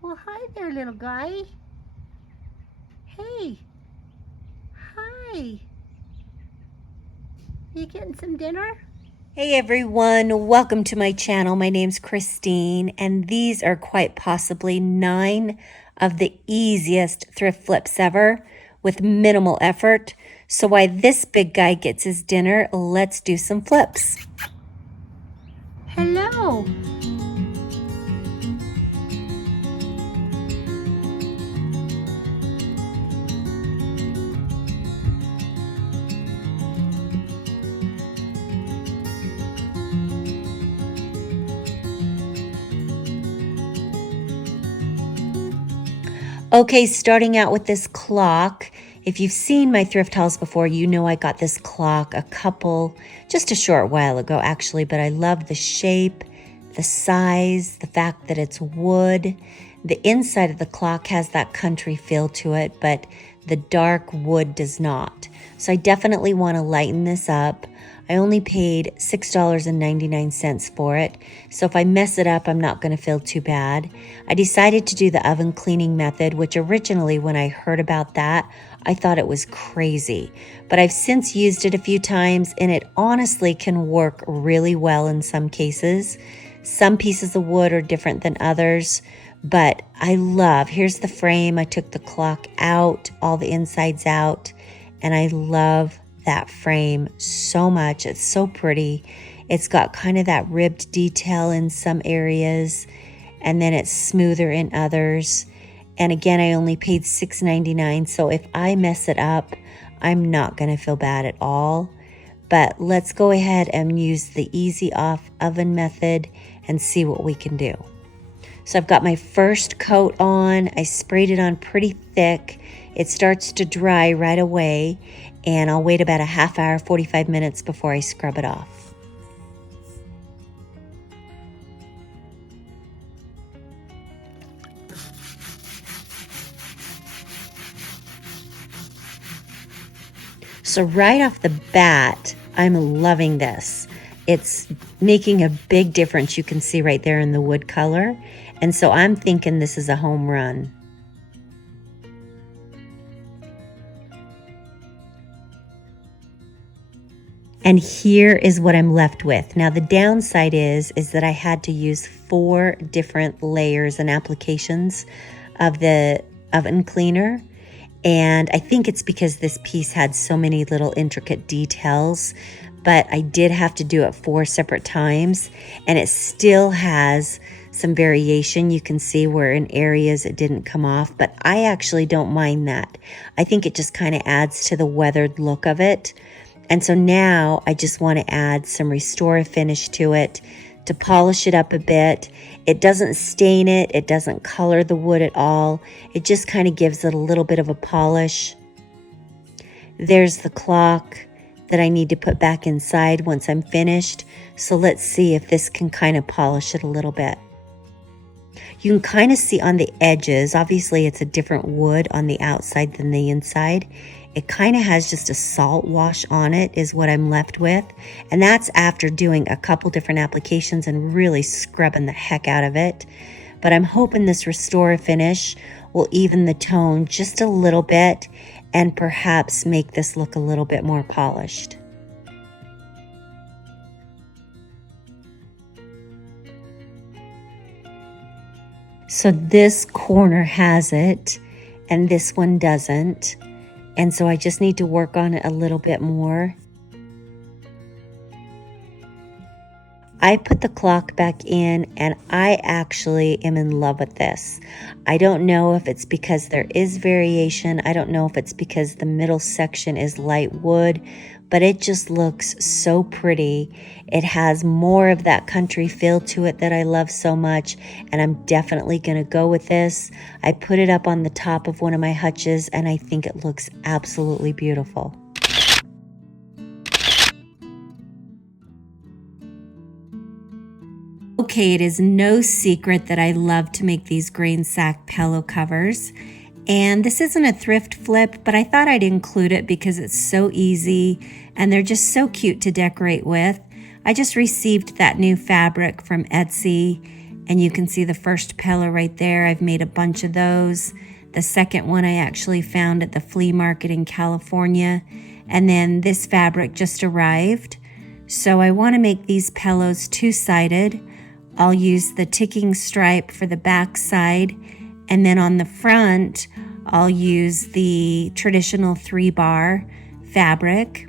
Well, hi there, little guy. Hey. Hi. You getting some dinner? Hey everyone, welcome to my channel. My name's Christine, and these are quite possibly 9 of the easiest thrift flips ever with minimal effort. So while this big guy gets his dinner, let's do some flips. Hello. Okay, starting out with this clock. If you've seen my thrift hauls before, you know I got this clock just a short while ago actually, but I love the shape, the size, the fact that it's wood. The inside of the clock has that country feel to it, but the dark wood does not. So I definitely want to lighten this up. I only paid $6.99 for it, so if I mess it up, I'm not going to feel too bad. I decided to do the oven cleaning method, which originally when I heard about that, I thought it was crazy. But I've since used it a few times, and it honestly can work really well in some cases. Some pieces of wood are different than others, but here's the frame. I took the clock out, all the insides out, and I love that frame so much. It's so pretty. It's got kind of that ribbed detail in some areas, and then it's smoother in others. And again, I only paid $6.99, so if I mess it up, I'm not going to feel bad at all. But let's go ahead and use the easy off oven method and see what we can do. So I've got my first coat on. I sprayed it on pretty thick. It starts to dry right away, and I'll wait about a half hour, 45 minutes before I scrub it off. So right off the bat, I'm loving this. It's making a big difference. You can see right there in the wood color. And so I'm thinking this is a home run. And here is what I'm left with. Now the downside is that I had to use 4 different layers and applications of the oven cleaner. And I think it's because this piece had so many little intricate details, but I did have to do it 4 separate times, and it still has some variation. You can see where in areas it didn't come off, but I actually don't mind that. I think it just kind of adds to the weathered look of it. And so now I just want to add some Restore A Finish to it to polish it up a bit. It doesn't stain it. It doesn't color the wood at all. It just kind of gives it a little bit of a polish. There's the clock that I need to put back inside once I'm finished. So let's see if this can kind of polish it a little bit. You can kind of see on the edges, obviously it's a different wood on the outside than the inside. It kind of has just a salt wash on it is what I'm left with. And that's after doing a couple different applications and really scrubbing the heck out of it. But I'm hoping this Restore A Finish will even the tone just a little bit and perhaps make this look a little bit more polished. So this corner has it and this one doesn't. And so I just need to work on it a little bit more. I put the clock back in and I actually am in love with this. I don't know if it's because there is variation. I don't know if it's because the middle section is light wood, but it just looks so pretty. It has more of that country feel to it that I love so much, and I'm definitely going to go with this. I put it up on the top of one of my hutches, and I think it looks absolutely beautiful. Okay, it is no secret that I love to make these grain sack pillow covers. And this isn't a thrift flip, but I thought I'd include it because it's so easy and they're just so cute to decorate with. I just received that new fabric from Etsy And you can see the first pillow right there. I've made a bunch of those. The second one I actually found at the flea market in California. And then this fabric just arrived. So I want to make these pillows two-sided. I'll use the ticking stripe for the back side. And then on the front, I'll use the traditional 3-bar fabric.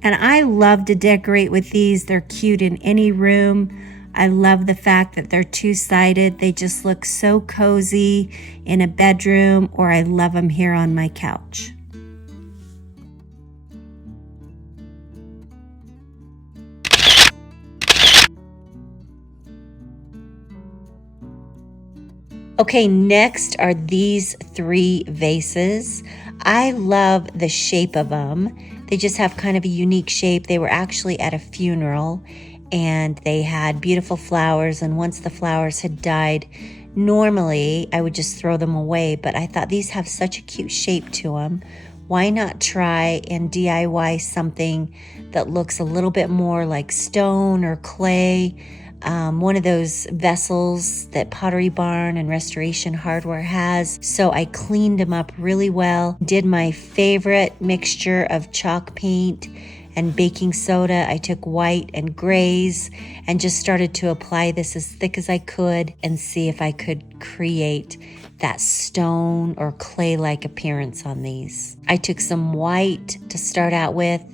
And I love to decorate with these. They're cute in any room. I love the fact that they're two-sided. They just look so cozy in a bedroom, or I love them here on my couch. Okay, next are these 3 vases. I love the shape of them. They just have kind of a unique shape. They were actually at a funeral, and they had beautiful flowers, and once the flowers had died, normally I would just throw them away, but I thought these have such a cute shape to them. Why not try and DIY something that looks a little bit more like stone or clay? One of those vessels that Pottery Barn and Restoration Hardware has. So I cleaned them up really well, did my favorite mixture of chalk paint and baking soda. I took white and grays and just started to apply this as thick as I could and see if I could create that stone or clay-like appearance on these. I took some white to start out with,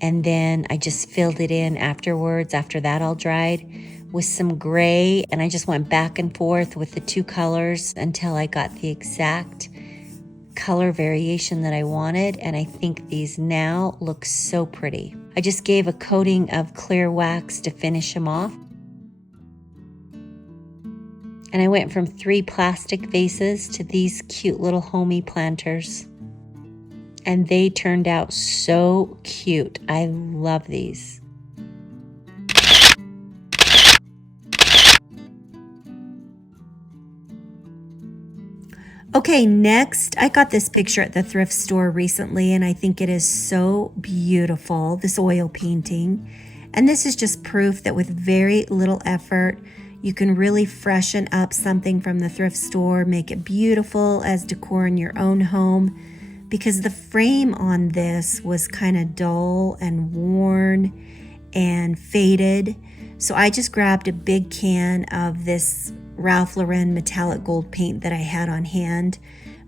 and then I just filled it in afterwards, after that all dried, with some gray, and I just went back and forth with the 2 colors until I got the exact color variation that I wanted, and I think these now look so pretty. I just gave a coating of clear wax to finish them off. And I went from 3 plastic vases to these cute little homey planters. And they turned out so cute. I love these. Okay, next, I got this picture at the thrift store recently, and I think it is so beautiful, this oil painting. And this is just proof that with very little effort, you can really freshen up something from the thrift store, make it beautiful as decor in your own home, because the frame on this was kind of dull and worn and faded. So I just grabbed a big can of this Ralph Lauren metallic gold paint that I had on hand,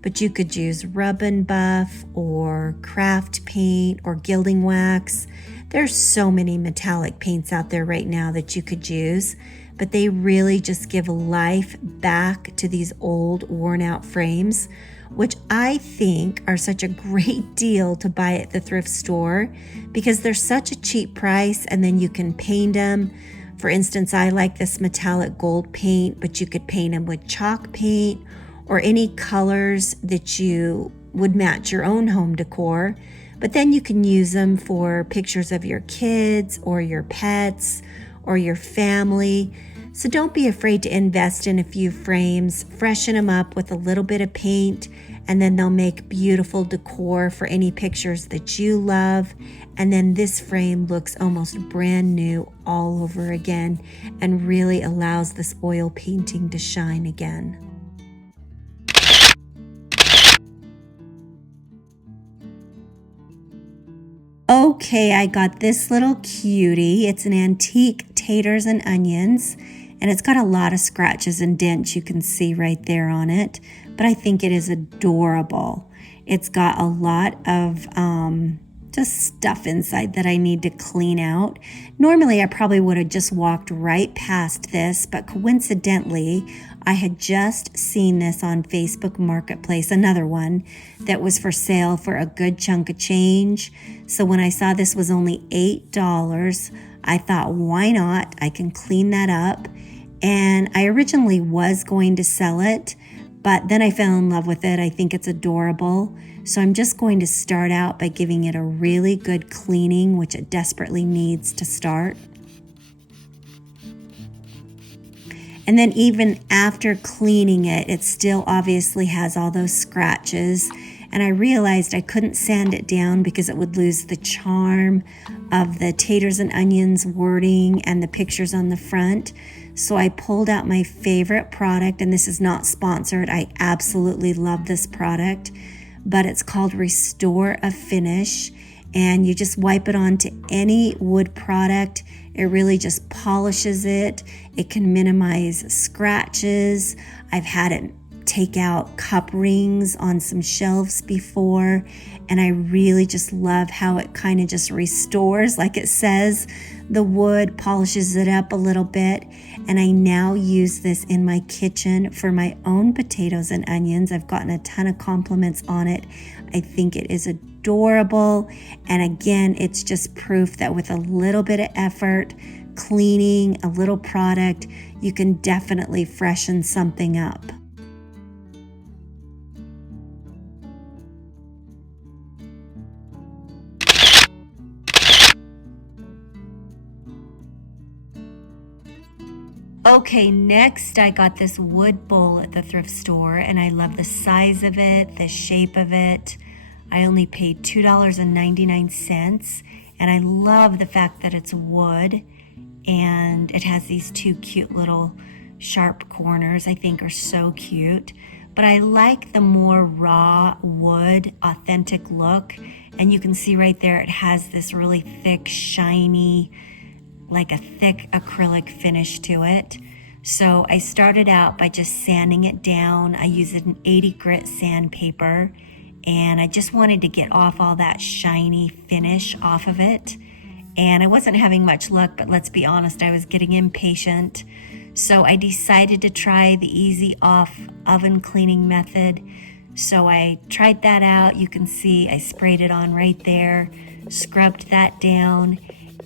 but you could use rub and buff or craft paint or gilding wax. There's so many metallic paints out there right now that you could use, but they really just give life back to these old worn out frames, which I think are such a great deal to buy at the thrift store because they're such a cheap price, and then you can paint them. For instance, I like this metallic gold paint, but you could paint them with chalk paint or any colors that you would match your own home decor. But then you can use them for pictures of your kids or your pets or your family. So don't be afraid to invest in a few frames, freshen them up with a little bit of paint, and then they'll make beautiful decor for any pictures that you love. And then this frame looks almost brand new all over again and really allows this oil painting to shine again. Okay, I got this little cutie. It's an antique taters and onions, and it's got a lot of scratches and dents you can see right there on it, but I think it is adorable. It's got a lot of just stuff inside that I need to clean out. Normally, I probably would have just walked right past this, but coincidentally, I had just seen this on Facebook Marketplace, another one that was for sale for a good chunk of change. So when I saw this was only $8, I thought, why not? I can clean that up. And I originally was going to sell it, but then I fell in love with it. I think it's adorable. So I'm just going to start out by giving it a really good cleaning, which it desperately needs to start. And then even after cleaning it, it still obviously has all those scratches. And I realized I couldn't sand it down because it would lose the charm of the taters and onions wording and the pictures on the front. So I pulled out my favorite product, and this is not sponsored. I absolutely love this product, but it's called Restore a Finish, and you just wipe it onto any wood product. It really just polishes it. It can minimize scratches. I've had it take out cup rings on some shelves before, and I really just love how it kind of just restores, like it says, the wood, polishes it up a little bit. And I now use this in my kitchen for my own potatoes and onions. I've gotten a ton of compliments on it. I think it is adorable, and again, it's just proof that with a little bit of effort, cleaning, a little product, you can definitely freshen something up. Okay, next I got this wood bowl at the thrift store, and I love the size of it, the shape of it. I only paid $2.99, and I love the fact that it's wood, and it has these two cute little sharp corners I think are so cute. But I like the more raw wood, authentic look, and you can see right there it has this really thick, shiny, like a thick acrylic finish to it. So I started out by just sanding it down. I used an 80 grit sandpaper, and I just wanted to get off all that shiny finish off of it. And I wasn't having much luck, but let's be honest, I was getting impatient. So I decided to try the easy off oven cleaning method. So I tried that out. You can see I sprayed it on right there, scrubbed that down,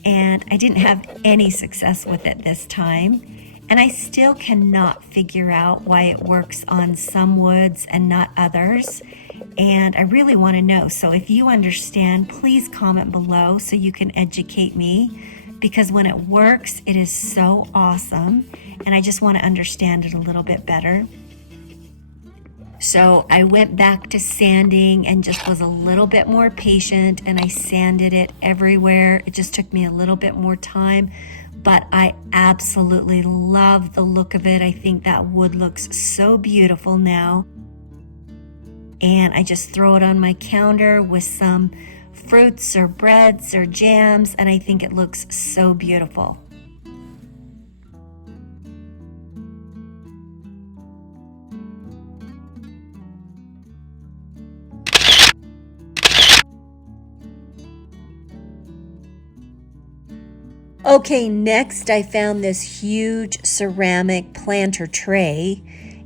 and I didn't have any success with it this time. And I still cannot figure out why it works on some woods and not others. And I really want to know. So if you understand, please comment below so you can educate me, because when it works, it is so awesome. And I just want to understand it a little bit better. So I went back to sanding and just was a little bit more patient, and I sanded it everywhere. It just took me a little bit more time, but I absolutely love the look of it. I think that wood looks so beautiful now. And I just throw it on my counter with some fruits or breads or jams, and I think it looks so beautiful. Okay, next I found this huge ceramic planter tray,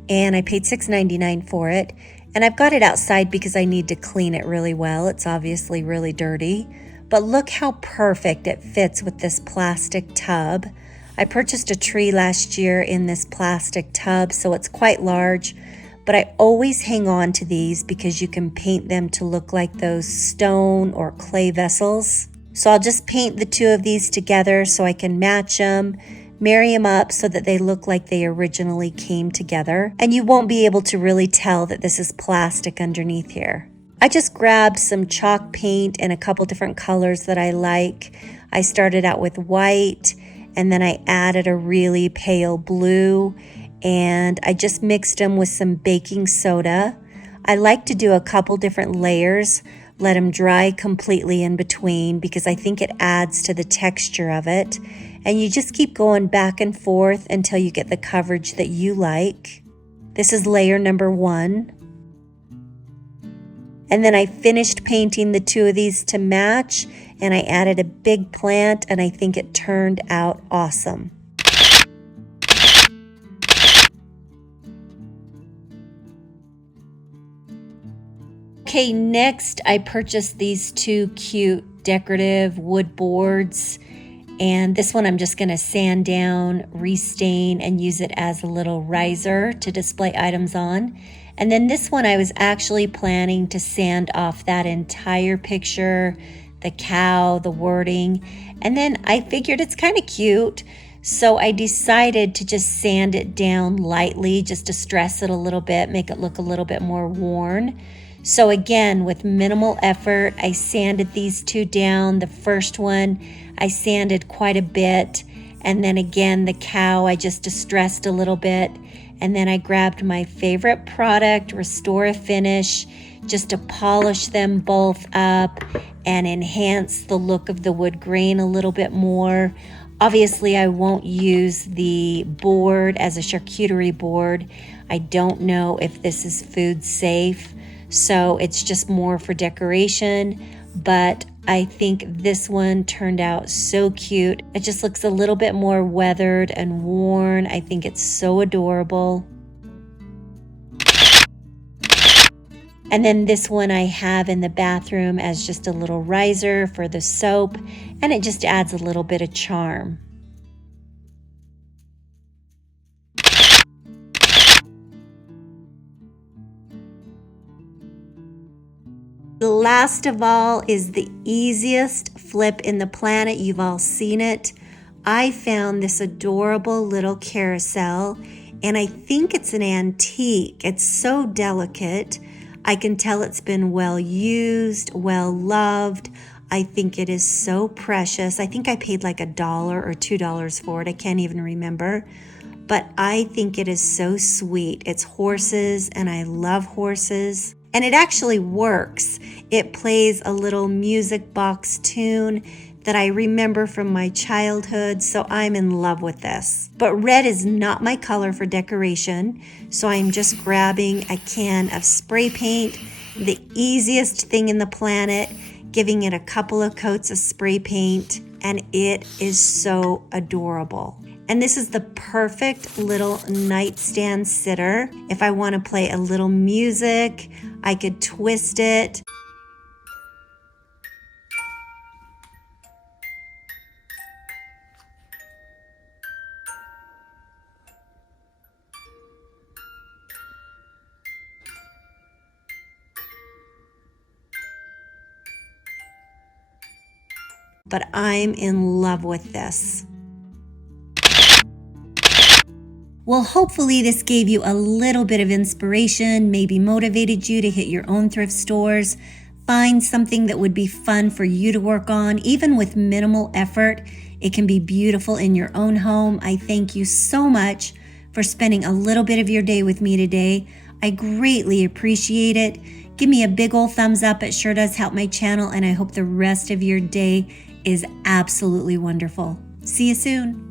and I paid $6.99 for it. And I've got it outside because I need to clean it really well. It's obviously really dirty, but look how perfect it fits with this plastic tub. I purchased a tree last year in this plastic tub, so it's quite large, but I always hang on to these because you can paint them to look like those stone or clay vessels. So I'll just paint the two of these together so I can match them, marry them up so that they look like they originally came together. And you won't be able to really tell that this is plastic underneath here. I just grabbed some chalk paint and a couple different colors that I like. I started out with white, and then I added a really pale blue, and I just mixed them with some baking soda. I like to do a couple different layers, let them dry completely in between, because I think it adds to the texture of it. And you just keep going back and forth until you get the coverage that you like. This is layer number 1. And then I finished painting the two of these to match, and I added a big plant, and I think it turned out awesome. Okay, next I purchased these two cute decorative wood boards, and this one I'm just going to sand down, restain, and use it as a little riser to display items on. And then this one I was actually planning to sand off that entire picture, the cow, the wording, and then I figured it's kind of cute, so I decided to just sand it down lightly just to stress it a little bit, make it look a little bit more worn. So again, with minimal effort, I sanded these two down. The first one, I sanded quite a bit, And then again, the cow, I just distressed a little bit. And then I grabbed my favorite product, Restore a Finish, just to polish them both up and enhance the look of the wood grain a little bit more. Obviously, I won't use the board as a charcuterie board. I don't know if this is food safe, so it's just more for decoration, but I think this one turned out so cute. It just looks a little bit more weathered and worn. I think it's so adorable. And then this one I have in the bathroom as just a little riser for the soap, and it just adds a little bit of charm. The last of all is the easiest flip in the planet. You've all seen it. I found this adorable little carousel, and I think it's an antique. It's so delicate. I can tell it's been well used, well loved. I think it is so precious. I think I paid like $1 or $2 for it. I can't even remember. But I think it is so sweet. It's horses, and I love horses. And it actually works. It plays a little music box tune that I remember from my childhood, so I'm in love with this. But red is not my color for decoration, so I'm just grabbing a can of spray paint, the easiest thing in the planet, giving it a couple of coats of spray paint, and it is so adorable. And this is the perfect little nightstand sitter. If I want to play a little music, I could twist it. But I'm in love with this. Well, hopefully this gave you a little bit of inspiration, maybe motivated you to hit your own thrift stores, find something that would be fun for you to work on. Even with minimal effort, it can be beautiful in your own home. I thank you so much for spending a little bit of your day with me today. I greatly appreciate it. Give me a big old thumbs up. It sure does help my channel, and I hope the rest of your day is absolutely wonderful. See you soon.